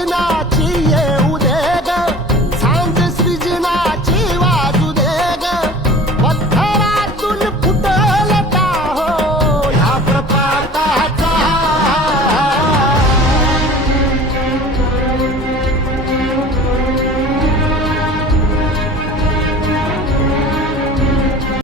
in a